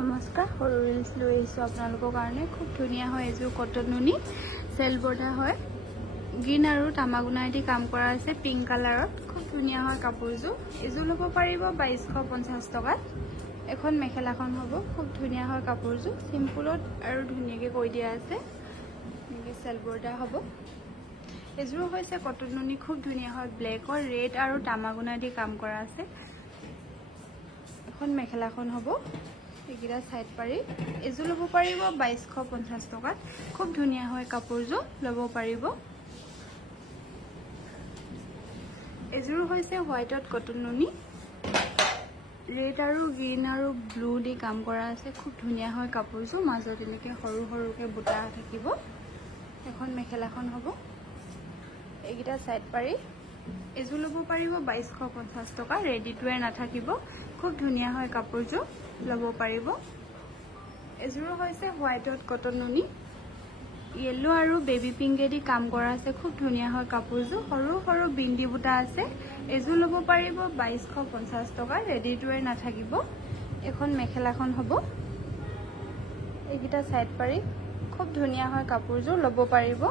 নমস্কাৰ সৰু ৰিলছ লৈ আহিছোঁ আপোনালোকৰ কাৰণে খুব ধুনীয়া হয় এযোৰ কটন নুনি সেল বৰ্ডা হয় গ্ৰীণ আৰু তামাগুনাইদি কাম কৰা আছে পিংক কালাৰত খুব ধুনীয়া হয় কাপোৰযোৰ এযোৰ ল'ব পাৰিব 2250 টকাত এখন মেখেলাখন হ'ব খুব ধুনীয়া হয় কাপোৰযোৰ সিম্পলত আৰু ধুনীয়াকৈ কৈ দিয়া আছে এনেকৈ সেল বৰ্ডা হ'ব এযোৰ হৈছে কটন নুনি খুব ধুনীয়া হয় ব্লেকৰ ৰেড আৰু তামাগুনাইদি কাম কৰা আছে এখন মেখেলাখন হ'ব এগিৰা সাইড পাৰি এযোৰ ল'ব পাৰিব 2250 টকাত খুব ধুনীয়া হয় কাপোৰযোৰ ল'ব পাৰিব এযোৰ হৈছে হোৱাইটত কটন নুনি ৰেড আৰু গ্ৰীণ আৰু ব্লু দি কাম কৰা আছে খুব ধুনীয়া হয় কাপোৰযোৰ মাজত এনেকৈ সৰু সৰুকৈ বুটা থাকিব এখন মেখেলাখন হ'ব এগিৰা সাইড পাৰি এযোৰ ল'ব পাৰিব 2250 টকা ৰেডি টু ৱেৰ নাথাকিব খুব ধুনীয়া হয় কাপোৰযোৰ ল'ব পাৰিব এযোৰ হৈছে হোৱাইটত কটন নুনি ইয়েলো আৰু বেবি পিংকেদি কাম কৰা আছে খুব ধুনীয়া হয় কাপোৰযোৰ সৰু সৰু বিন্দি বুটা আছে এযোৰ ল'ব পাৰিব 2250 টকা ৰেডি টু ৱেৰ নাথাকিব এখন মেখেলাখন হ'ব এইগিটা সাইড পাৰি খুব ধুনীয়া হয় কাপোৰযোৰ ল'ব পাৰিব